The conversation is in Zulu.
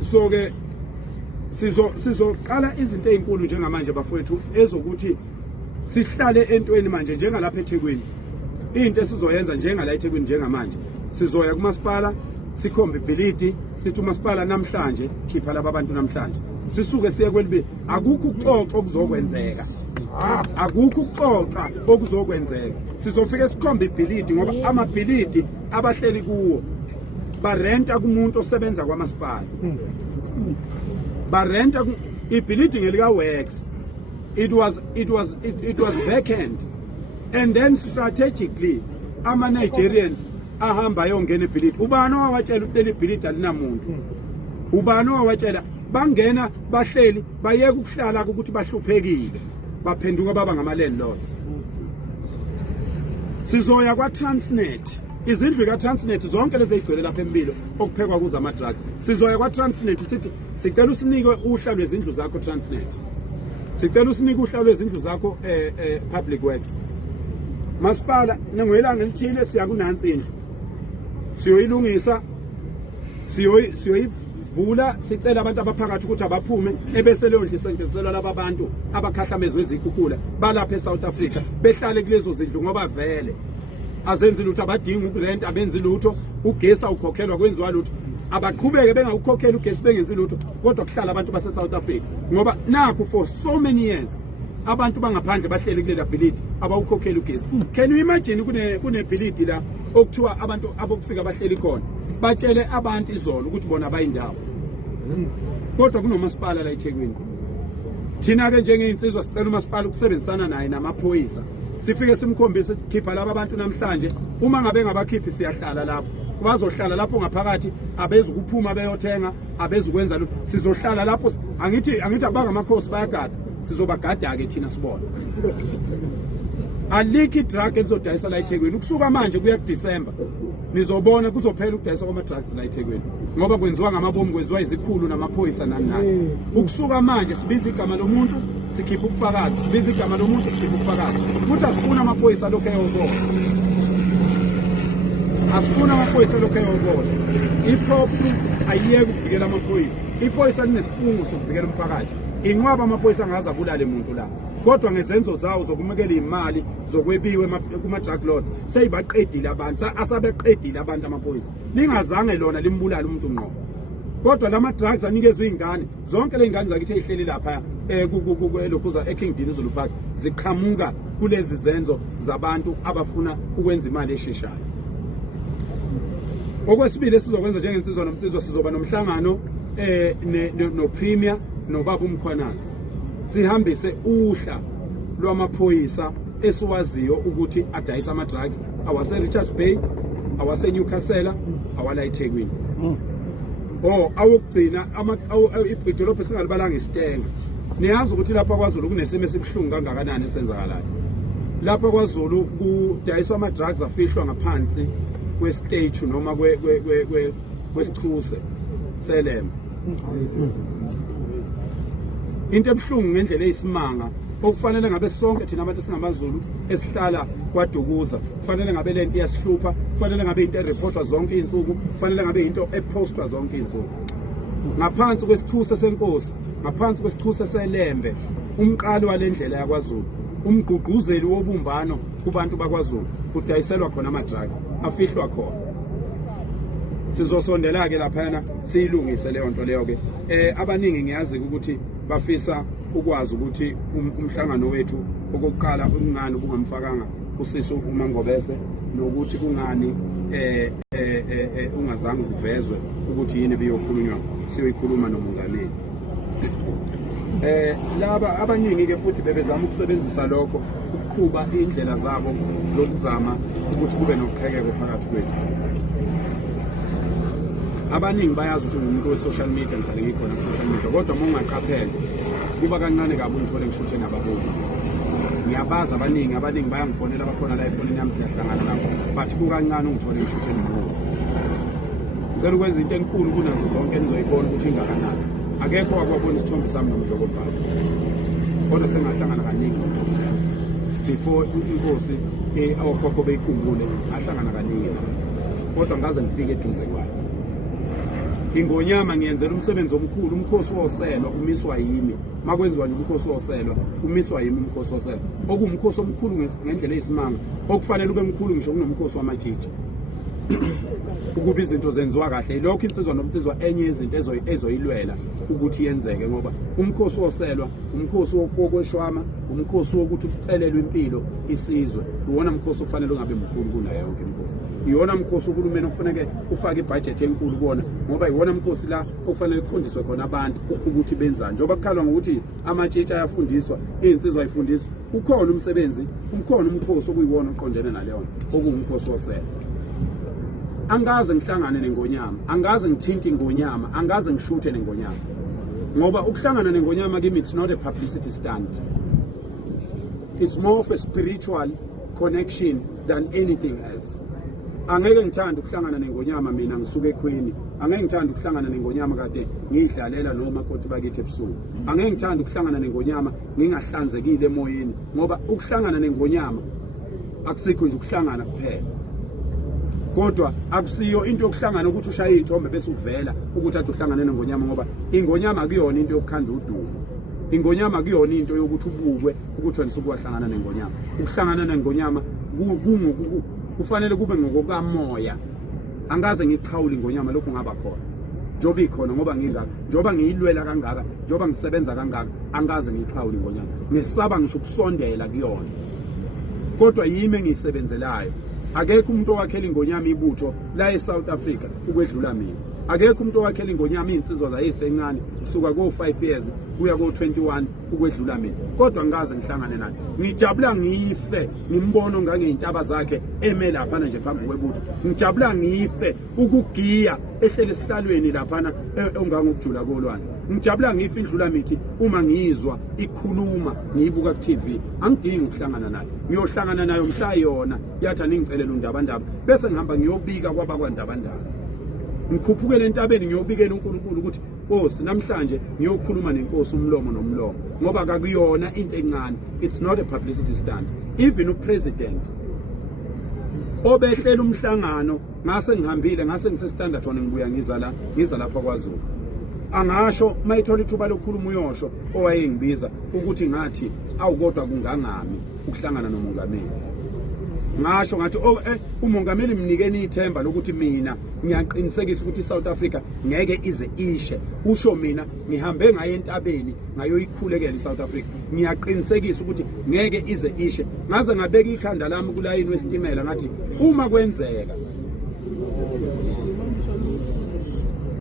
So ke sizoqala izinto ezinkulu njengamanje bafowethu ezokuthi sihlale entweni manje njengalapha eThekwini. Into esizoyenza njengala eThekwini njengamanje sizoya kumasipala sikhombe ibhilidi sithi umasipala namhlanje khipha laba bantu namhlanje sisuke siye kwelibe akukho ukuxoxa okuzokwenzeka akukho ukuxoxa okuzokwenzeka sizofika sikhombe ibhilidi ngoba amabhilidi abahleli kuwo barenta kumuntu osebenza kwamasipala barenta ibhilidi ngelika works it was vacant and then strategically ama Nigerians ahamba yongena ibhilidi ubani owatshela ukuthi ibhilidi alinamuntu ubani owatshela bangena bahleli bayeka ukuhlala ukuthi bahluphekile baphenduka baba ngama landlords sizoya kwa Transnet izindlu ka Transnet zonke lezi ezigcwele lapha empilo okuphekwa kuza ama drug sizoya kwa Transnet sithi sicela usinike uhla lwezindlu zakho Transnet sicela usinike uhla lwezindlu zakho public works masipala nengwelanga elithile siya kunansi indlu siyoyilungisa siyoyivula sicela abantu abaphakathi ukuthi abaphume ebese leyo ndlu isentenziselwa laba bantu abakhahlamezwe izikhukhula balapha eSouth Africa behlale kulezo zindlu ngoba vele azenzi lutho abadinga ukurent abenzi lutho ugesi awukhokhelwa kwenziwa lutho abaqhubeke bengawukhokhela ugesi bengenzi lutho kodwa kuhlala abantu base South Africa ngoba nakho for so many years abantu bangaphandle bahleli kulela bhilidi abawukhokhela ugesi. Can you imagine kune bhilidi la okuthiwa abantu abokufika bahleli khona batshele abantu izolo ukuthi bona bayindawo kodwa kunomasipala la eThekwini thina ke njengeinsizwa sicela umasipala ukusebenzisana naye namaphoyisa sifike simkhombise khipha laba abantu namhlanje uma ngabe ngabakhiphi siyahlala lapho bazohlala lapho ngaphakathi abezi kuphuma beyothenga abezi kwenza lokho sizohlala lapho angithi abangamakhosi bayagada sizobagada ke thina sibona aliki drug elizodayisa la eThekwini ukusuka manje kuya kuDecember nizobona kuzophela ukudayisa kwama drugs la eThekwini ngoba kwenziwa ngamabomu kwenziwa izikhulu namaphoyisa nani ukusuka manje sibiza igama lomuntu sikhipha ubufakazi sibiza igama lomuntu sikhipha ubufakazi futhi asifuna amaphoyisa lokho eyobona asifuna amaphoyisa lokho eyobona ipropu ayiyeke ukuvikela amaphoyisa iphoyisa linesifungo sokuvikela umphakathi inqwaba amaphoyisa angaza bulale umuntu la kodwa ngezenzo zawo zokumekela imali zokwebiwe kuma drug lords seyibaqedile abantu asabeqedile abantu amaphoyisa lingazange lona limbulala umuntu ngqo kodwa lama drugs anikezwe ingane zonke le ngane zakithi ehleli lapha lokhuza eKing Dinizulu Park ziqhamuka kulezi zenzo zabantu abafuna ukwenza imali esheshayo. Okwesibili esizokwenza njengensizwa nomsizwa sizoba nomhlangano no premier nobaba uMkhwanazi sihambise uhla lwamaphoyisa esiwaziyo ukuthi adayisa ama drugs awase Richards Bay awase Newcastle awala eThekwini awugcina idolobha singalibalanga isitenga niyazi ukuthi lapha kwaZulu kunesimo esibhlungu kangakanani esenzakalayo lapha kwaZulu kudayiswa ama drugs afihlwa ngaphansi kwestage noma kwesithuse selema into ebhlungu ngendlela eyisimanga okufanele ngabe sonke thina abantu singamaZulu esihlala kwaDukuza kufanele ngabe lento iyasihlupha kufanele ngabe into ereportwa zonke izinsuku kufanele ngabe into epostwa zonke izinsuku ngaphansi kwesithuse senkosi ngaphansi kwesithuse selembe umqali walendlela yakwaZulu umgqugquzeli wobumbano kubantu bakwaZulu kudayiselwa khona ama drugs afihlwa khona sizosondela ke lapha siyilungise leyo nto leyo ke abaningi ngiyazi ukuthi bafisa ukwazi ukuthi umhlangano wethu okokuqala ungani ubungamfakanga usisi uMangobese nokuthi kungani ungazange kuvezwe ukuthi yini beyokhulunywa siyoyikhuluma nomongameli laba abaningi ke futhi bebezama ukusebenzisa lokho ukuqhuba indlela zabo zokuzama ukuthi kube nokuqhekeko phakathi kwethu abaningi bayazi ukuthi umuntu we-social media ngihlale ngikhona ku-social media kodwa uma ungaqaphela kuba kancane kabi ngithole ngishuthe nabaholi ngiyabaza abaningi bayangifonela bakhona la efonini yami siyahlangana nabo but kukancane ungithole ngishuthe nomuntu ngicela ukwenza into enkulu kunazo zonke enizoyibona ukuthi ingakanani akekho wakwabona isithombe sami nomdlokobhala kodwa sengahlangana kaningi before inkosi awokhokho beyikhumbule ahlangana kaningi kodwa ngaze ngifike eduze kwayo ingonyama ngiyenzela umsebenzi omkhulu. Umkhosi woselwa umiswa yimi. Makwenziwa umkhosi woselwa umiswa yimi umkhosi woselwa. Okumkhosi omkhulu ngendlela eyisimanga, okufanele ube mkhulu ngisho kunomkhosi wamatshitshi. Ukuba izinto zenziwa kahle lokho insizwa nomnsizwa enye izinto ezoyilwela ukuthi yenzeke, ngoba umkhosi woselwa umkhosi wokweshwama, umkhosi wokuthi ucelelwe impilo isizwe. Uwona mkhosi okufanele ungabe mkhulu kunayo yonke imikhosi. Iwona mkhosi uhulumeni okufanele ufake ibudget enkulu kuona, ngoba iwona mkhosi la okufanele kufundiswe khona abantu ukuthi benzani. Njengoba kukhalwa ngokuthi amatshitshi ayafundiswa, izinsizwa ayifundiswa, ukhona umsebenzi, ukhona umkhosi okuyiwona oqondene naleyo okuwumkhosi woselwa. Angaze ngihlangane nengonyama, angaze ngithinte ingonyama, angaze ngishuthe nengonyama, ngoba ukuhlangana nengonyama kimi it's not a publicity stunt. It's more of a spiritual connection than anything else. Angeke ngithande ukuhlangana nengonyama mina ngisuke ekhweni, angeke ngithande ukuhlangana nengonyama kade ngiyidlalela noma kodwa bakithi ebusuku, angeke ngithande ukuhlangana nengonyama ngingahlanzekile emoyeni, ngoba ukuhlangana nengonyama akusikho nje ukuhlangana kuphela, kodwa akusiyo into yokuhlangana ukuthi ushaye izithombe bese uvela ukuthi athi uhlangane nengonyama, ngoba ingonyama akuyona into yokukhanda udumo. Ingonyama akuyona into yokuthi ubukwe ukuthi wena usukuhlangana nengonyama. Ukuhlangana nengonyama kufanele kube ngokukamoya. Angaze ngiqhawule ingonyama lokho ngaba khona. Njoba ikhona ngoba njoba ngiyilwela kangaka, njoba ngisebenza kangaka, angaze ngiqhawule ingonyama. Ngisaba ngisho ukusondela kuyona. Kodwa yimi engiyisebenzelayo. Akekho umuntu owakhela ingonyama ibutho la eSouth Africa ukwedlula mina. Akekho umuntu owakhela ingonyama izinsizwa zayisencane kusuka ko5 years kuya ko21 ukwedlula mina. Kodwa ngikaze ngihlangane naye. Ngijabula ngife ngimbono ngangeyintaba zakhe eme lapha nje phambi kwebutho. Ngijabula ngife ukugiya ehlele esihlalweni lapha ongangokujula kolwandle. Ngijabula ngife indlula mithi uma ngizwa ikhuluma ngiyibuka ku TV. Angidingi ukuhlangana naye. Ngiyohlangana nayo mhla yona yathi aningicelela undabandaba bese ngihamba ngiyobika kwabakwandabandaba. Ngikhuphukele entabeni ngiyobikela uNkulunkulu ukuthi Nkosi namhlanje ngiyokhuluma nenkosi umlomo nomlomo, ngoba akuyona into encane. It's not a publicity stunt. Even upresident obehlela umhlangano ngase ngihambile, ngase ngise-Standard One ngibuya ngiza lapha kwaZulu. Angasho mayithola ithuba lokukhuluma uyosho owayengibiza ukuthi ngathi awukodwa kungangami ukuhlangana nomongameli. Ngasho ngathi umongameli mnikeni ithemba lokuthi mina ngiyaqinisekisa ukuthi iSouth Africa ngeke ize ishe. Usho mina ngihambe ngaye entabeni ngayoyikhulekela iSouth Africa. Ngiyaqinisekisa ukuthi ngeke ize ishe. Ngaze ngabeka ikhanda lami kulayini wesitimela ngathi uma kwenzeka